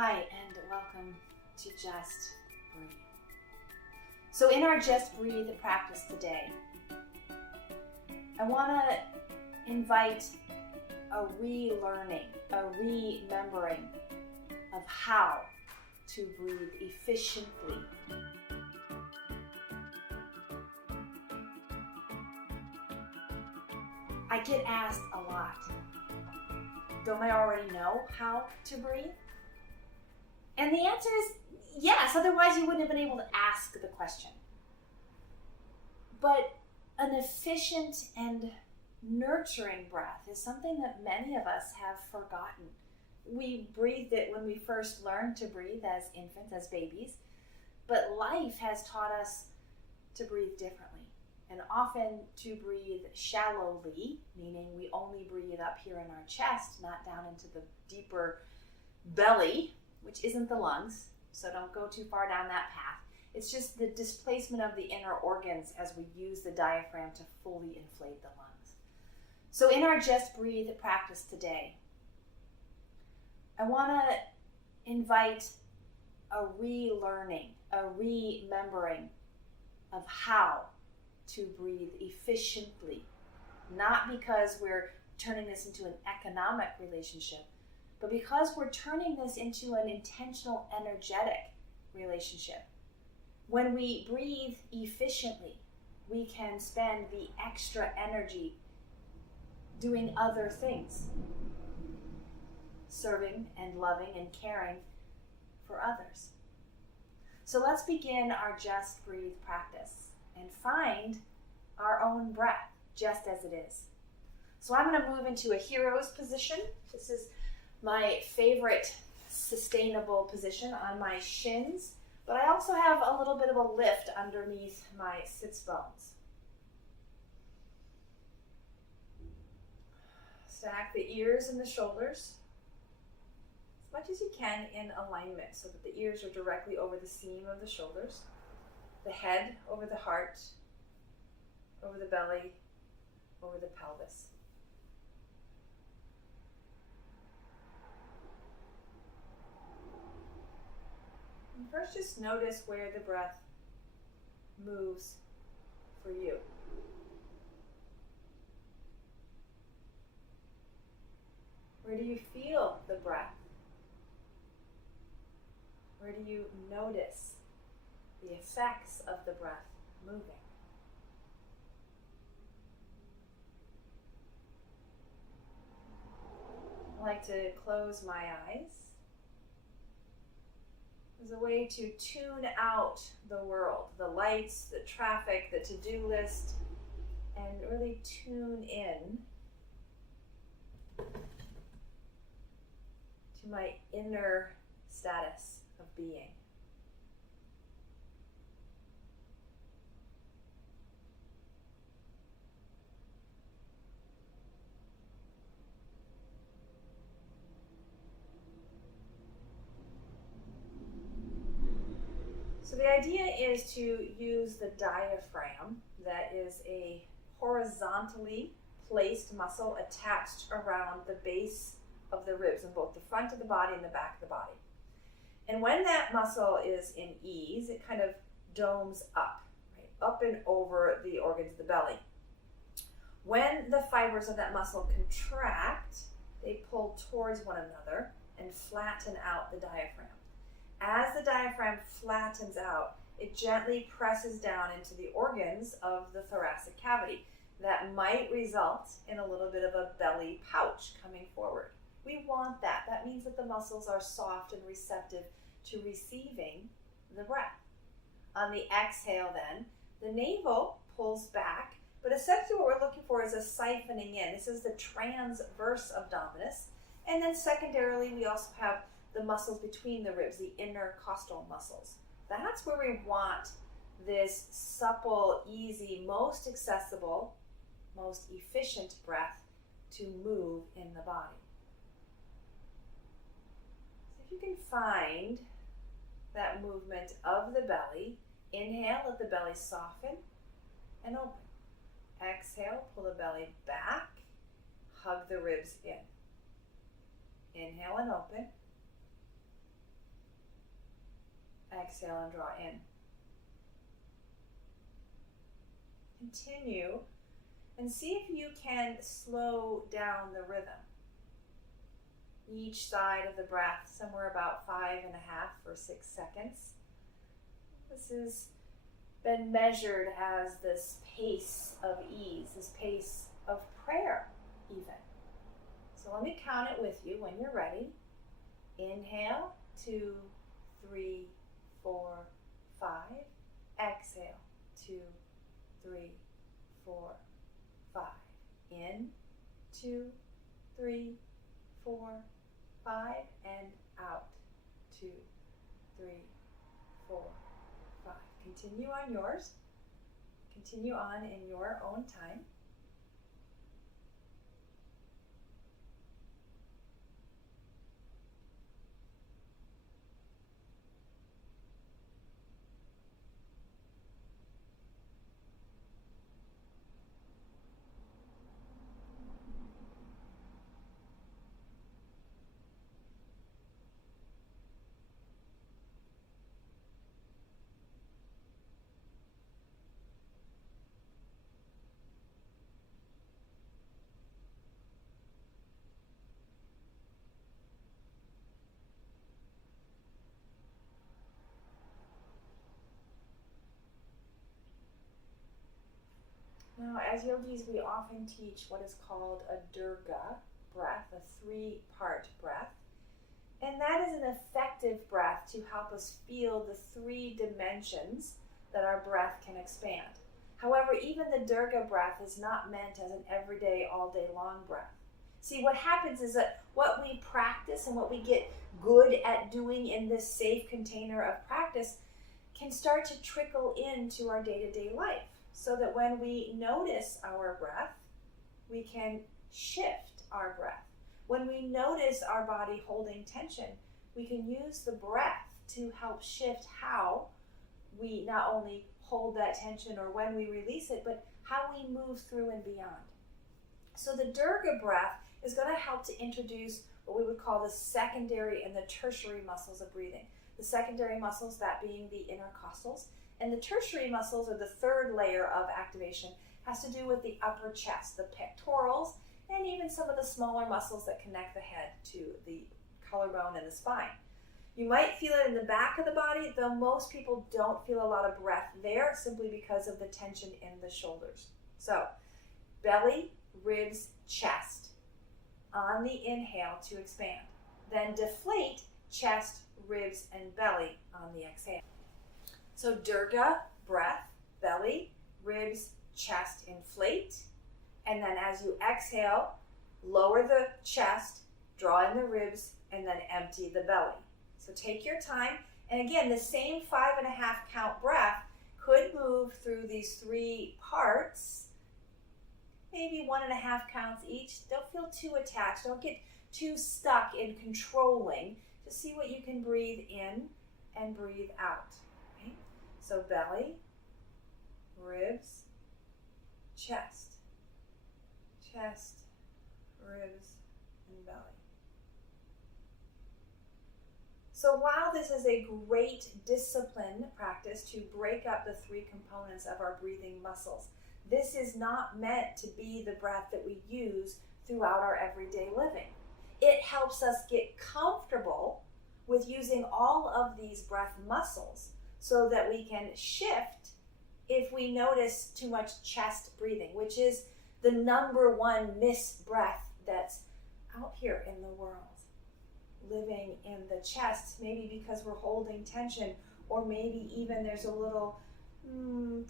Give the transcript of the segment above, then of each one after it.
Hi, and welcome to Just Breathe. So in our Just Breathe practice today, I want to invite a relearning, a remembering of how to breathe efficiently. I get asked a lot, don't I already know how to breathe? And the answer is yes, otherwise you wouldn't have been able to ask the question. But an efficient and nurturing breath is something that many of us have forgotten. We breathed it when we first learned to breathe as infants, as babies, but life has taught us to breathe differently, and often to breathe shallowly, meaning we only breathe up here in our chest, not down into the deeper belly, which isn't the lungs, so don't go too far down that path. It's just the displacement of the inner organs as we use the diaphragm to fully inflate the lungs. So in our Just Breathe practice today, I want to invite a relearning, a remembering of how to breathe efficiently, not because we're turning this into an economic relationship, but because we're turning this into an intentional, energetic relationship. When we breathe efficiently, we can spend the extra energy doing other things, serving and loving and caring for others. So let's begin our Just Breathe practice and find our own breath just as it is. So I'm going to move into a hero's position. This is my favorite sustainable position, on my shins, but I also have a little bit of a lift underneath my sits bones. Stack the ears and the shoulders as much as you can in alignment so that the ears are directly over the seam of the shoulders, the head over the heart, over the belly, over the pelvis. And first, just notice where the breath moves for you. Where do you feel the breath? Where do you notice the effects of the breath moving? I like to close my eyes as a way to tune out the world, the lights, the traffic, the to-do list, and really tune in to my inner status of being. So the idea is to use the diaphragm, that is a horizontally placed muscle attached around the base of the ribs in both the front of the body and the back of the body. And when that muscle is in ease, it kind of domes up, right? Up and over the organs of the belly. When the fibers of that muscle contract, they pull towards one another and flatten out the diaphragm. As the diaphragm flattens out, it gently presses down into the organs of the thoracic cavity. That might result in a little bit of a belly pouch coming forward. We want that. That means that the muscles are soft and receptive to receiving the breath. On the exhale then, the navel pulls back, but essentially what we're looking for is a siphoning in. This is the transverse abdominis. And then secondarily, we also have the muscles between the ribs, the intercostal muscles. That's where we want this supple, easy, most accessible, most efficient breath to move in the body. So if you can find that movement of the belly, inhale, let the belly soften and open. Exhale, pull the belly back, hug the ribs in. Inhale and open. Exhale and draw in. Continue and see if you can slow down the rhythm. Each side of the breath, somewhere about 5.5 or 6 seconds. This has been measured as this pace of ease, this pace of prayer even. So let me count it with you when you're ready. Inhale, 2, 3, 4, 5. Exhale, 2, 3, 4, 5. In, 2, 3, 4, 5, and out. 2, 3, 4, 5. Continue on yours. Continue on in your own time. Now, as yogis, we often teach what is called a Dirga breath, a 3-part breath. And that is an effective breath to help us feel the 3 dimensions that our breath can expand. However, even the Dirga breath is not meant as an everyday, all day long breath. See, what happens is that what we practice and what we get good at doing in this safe container of practice can start to trickle into our day-to-day life. So that when we notice our breath, we can shift our breath. When we notice our body holding tension, we can use the breath to help shift how we not only hold that tension or when we release it, but how we move through and beyond. So the Dirga breath is going to help to introduce what we would call the secondary and the tertiary muscles of breathing. The secondary muscles, that being the intercostals, and the tertiary muscles, or the third layer of activation, has to do with the upper chest, the pectorals, and even some of the smaller muscles that connect the head to the collarbone and the spine. You might feel it in the back of the body, though most people don't feel a lot of breath there simply because of the tension in the shoulders. So, belly, ribs, chest on the inhale to expand. Then deflate chest, ribs, and belly on the exhale. So Dirga, breath, belly, ribs, chest, inflate. And then as you exhale, lower the chest, draw in the ribs, and then empty the belly. So take your time. And again, the same 5.5 count breath could move through these 3 parts, maybe 1.5 counts each. Don't feel too attached. Don't get too stuck in controlling. Just see what you can breathe in and breathe out. So belly, ribs, chest, chest, ribs, and belly. So while this is a great discipline practice to break up the 3 components of our breathing muscles, this is not meant to be the breath that we use throughout our everyday living. It helps us get comfortable with using all of these breath muscles so that we can shift if we notice too much chest breathing, which is the number 1 missed breath that's out here in the world. Living in the chest, maybe because we're holding tension, or maybe even there's a little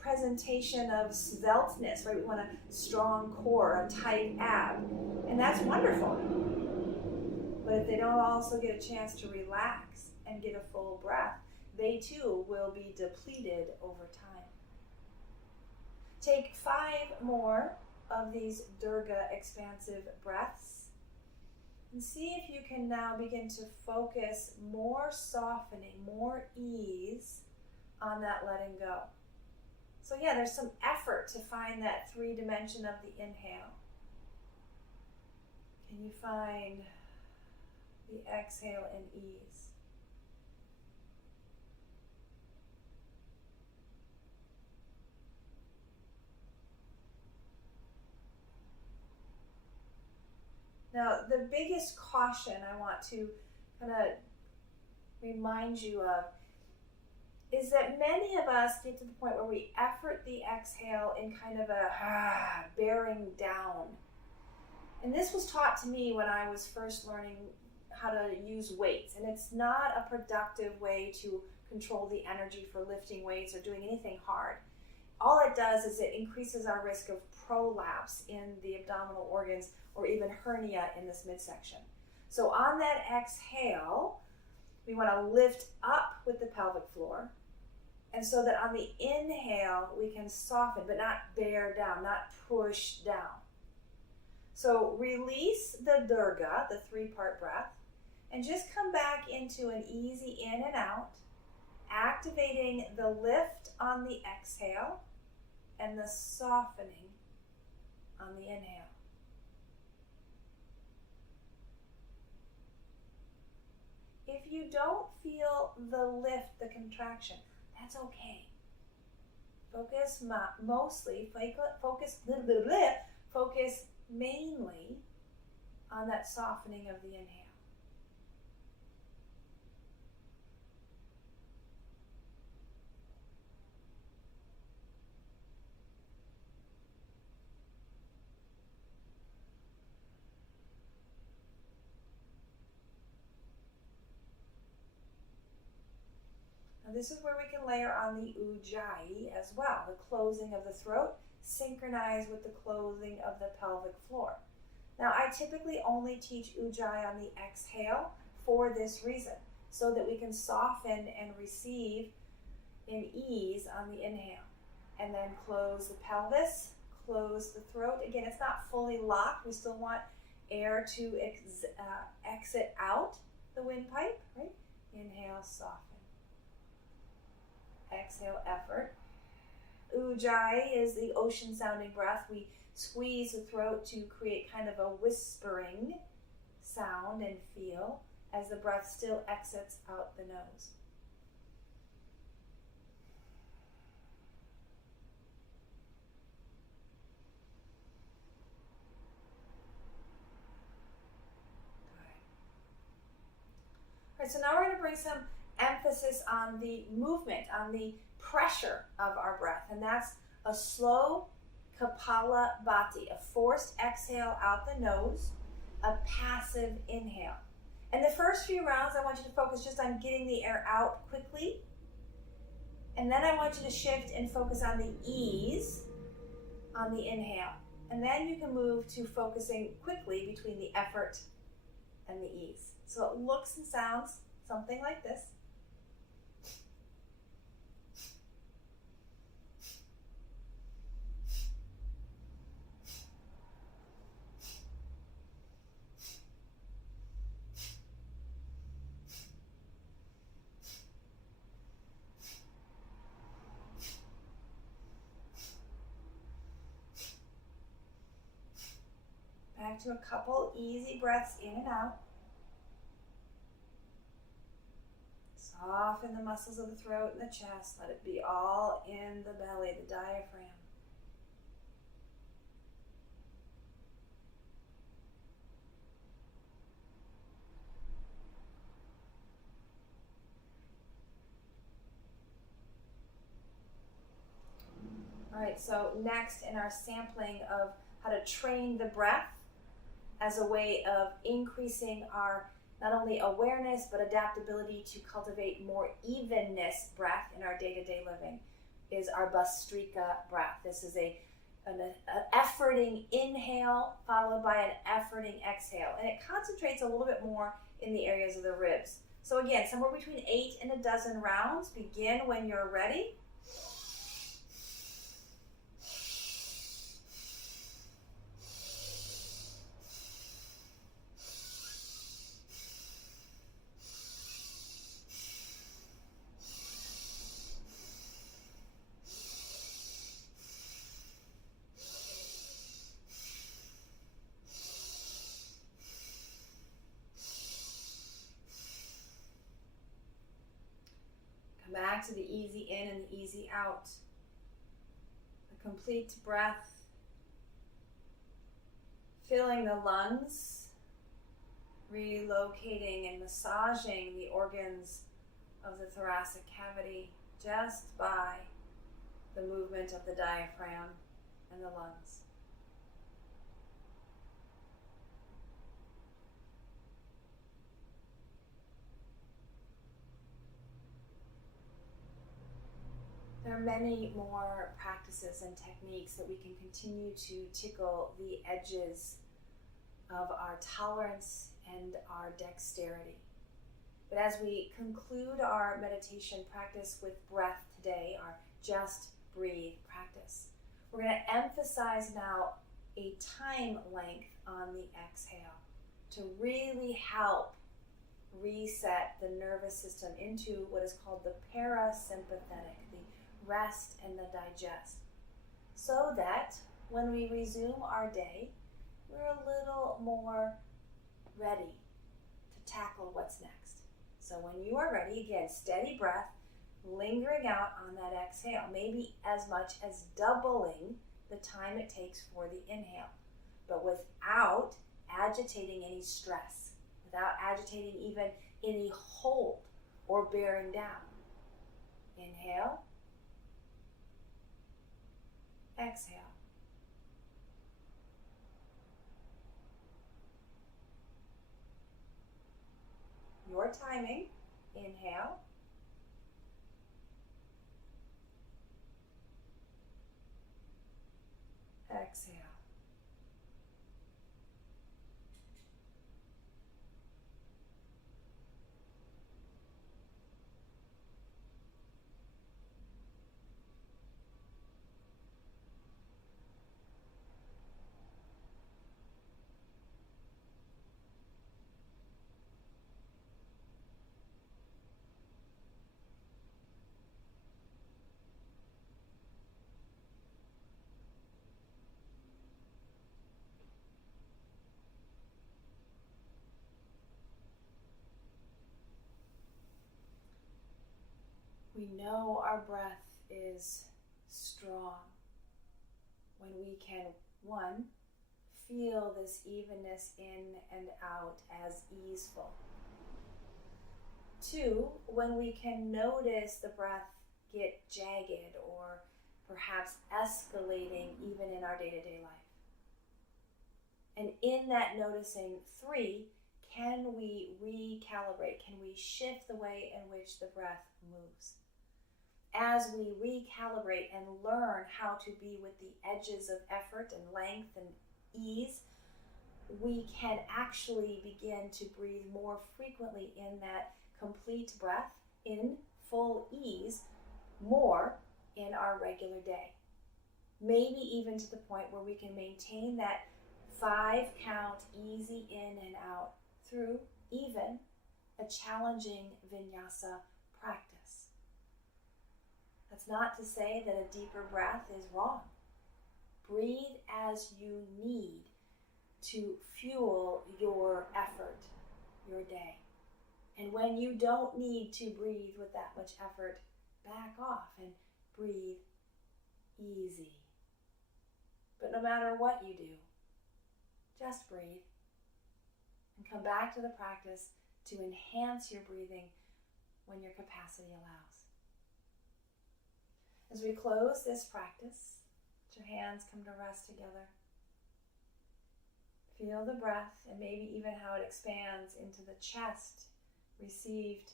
presentation of svelteness, right? We want a strong core, a tight ab, and that's wonderful. But if they don't also get a chance to relax and get a full breath, they too will be depleted over time. Take 5 more of these Dirga expansive breaths and see if you can now begin to focus more softening, more ease on that letting go. So yeah, there's some effort to find that 3 dimension of the inhale. Can you find the exhale in ease? Now, the biggest caution I want to kind of remind you of is that many of us get to the point where we effort the exhale in kind of a bearing down. And this was taught to me when I was first learning how to use weights. And it's not a productive way to control the energy for lifting weights or doing anything hard. All it does is it increases our risk of prolapse in the abdominal organs or even hernia in this midsection. So on that exhale, we want to lift up with the pelvic floor. And so that on the inhale, we can soften, but not bear down, not push down. So release the Durga, the 3-part breath, and just come back into an easy in and out, activating the lift on the exhale and the softening on the inhale. If you don't feel the lift, the contraction, that's okay. Focus mainly on that softening of the inhale. Now this is where we can layer on the Ujjayi as well, the closing of the throat, synchronized with the closing of the pelvic floor. Now I typically only teach Ujjayi on the exhale for this reason, so that we can soften and receive in ease on the inhale. And then close the pelvis, close the throat. Again, it's not fully locked. We still want air to exit out the windpipe, right? Inhale, soften. Exhale, effort. Ujjayi is the ocean sounding breath. We squeeze the throat to create kind of a whispering sound and feel as the breath still exits out the nose. All right, so now we're going to bring some emphasis on the movement, on the pressure of our breath, and that's a slow Kapalabhati, a forced exhale out the nose, a passive inhale. And the first few rounds, I want you to focus just on getting the air out quickly, and then I want you to shift and focus on the ease on the inhale, and then you can move to focusing quickly between the effort and the ease. So it looks and sounds something like this. Back to a couple easy breaths in and out. Soften the muscles of the throat and the chest. Let it be all in the belly, the diaphragm. All right, so next in our sampling of how to train the breath as a way of increasing our not only awareness but adaptability to cultivate more evenness breath in our day-to-day living is our Bhastrika breath. This is an efforting inhale followed by an efforting exhale, and it concentrates a little bit more in the areas of the ribs. So again, somewhere between 8 and 12 rounds. Begin when you're ready. Back to the easy in and the easy out. A complete breath, filling the lungs relocating and massaging the organs of the thoracic cavity just by the movement of the diaphragm and the lungs. There are many more practices and techniques that we can continue to tickle the edges of our tolerance and our dexterity. But as we conclude our meditation practice with breath today, our just breathe practice, we're going to emphasize now a time length on the exhale to really help reset the nervous system into what is called the parasympathetic, the rest and the digest, so that when we resume our day, we're a little more ready to tackle what's next. So when you are ready, again, steady breath, lingering out on that exhale, maybe as much as doubling the time it takes for the inhale, but without agitating any stress, without agitating even any hold or bearing down. Inhale. Exhale. Your timing. Inhale. Exhale. We know our breath is strong when we can, one, feel this evenness in and out as easeful. Two, when we can notice the breath get jagged or perhaps escalating even in our day-to-day life. And in that noticing, three, can we recalibrate? Can we shift the way in which the breath moves? As we recalibrate and learn how to be with the edges of effort and length and ease, we can actually begin to breathe more frequently in that complete breath, in full ease, more in our regular day. Maybe even to the point where we can maintain that 5 count easy in and out through even a challenging vinyasa practice. That's not to say that a deeper breath is wrong. Breathe as you need to fuel your effort, your day. And when you don't need to breathe with that much effort, back off and breathe easy. But no matter what you do, just breathe and come back to the practice to enhance your breathing when your capacity allows. As we close this practice, let your hands come to rest together. Feel the breath and maybe even how it expands into the chest, received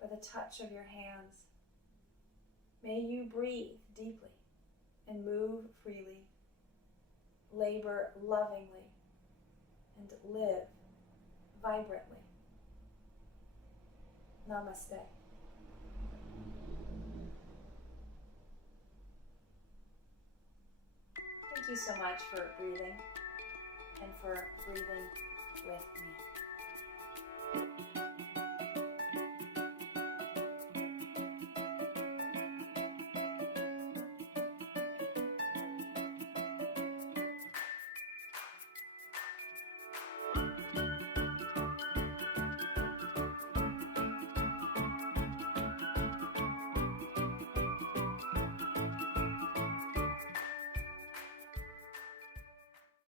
by the touch of your hands. May you breathe deeply and move freely, labor lovingly, and live vibrantly. Namaste. Thank you so much for breathing and for breathing with me.